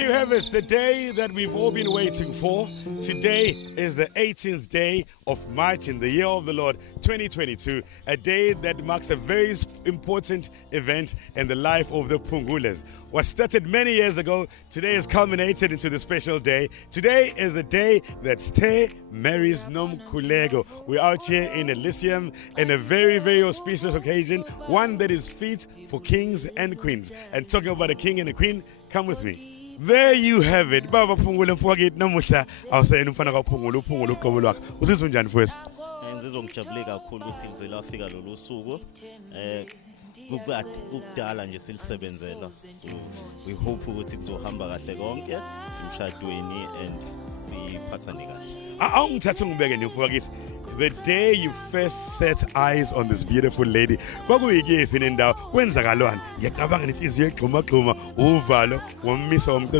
There you have it, the day that we've all been waiting for. Today is the 18th day of March in the year of the Lord 2022, a day that marks a very important event in the life of the Pungules. What started many years ago, today is culminated into the special day. Today is a day that STHE marries NOMKHULEKO. We're out here in Elysium in a very, very auspicious occasion, one that is fit for kings and queens. And talking about a king and a queen, come with me. There you have it. Baba Phungule mfowethu namuhla awusayena umfana kaPhungule uPhungule uqobo lwakhe. Usizwe njani mfowethu? Ngizizwa ngijabule kakhulu ukuthi ngize lafika lolu suku. Kukudala nje silisebenzela. So we hope ukuthi kuzohamba kahle konke emshadweni and siphathane kahle. Awungithathe ngibeke nemfowethu. The day you first set eyes on this beautiful lady, kwakuyikephi nendawo kwenzakalwana? Ngiyacabanga inhliziyo egxuma uvalo wommisa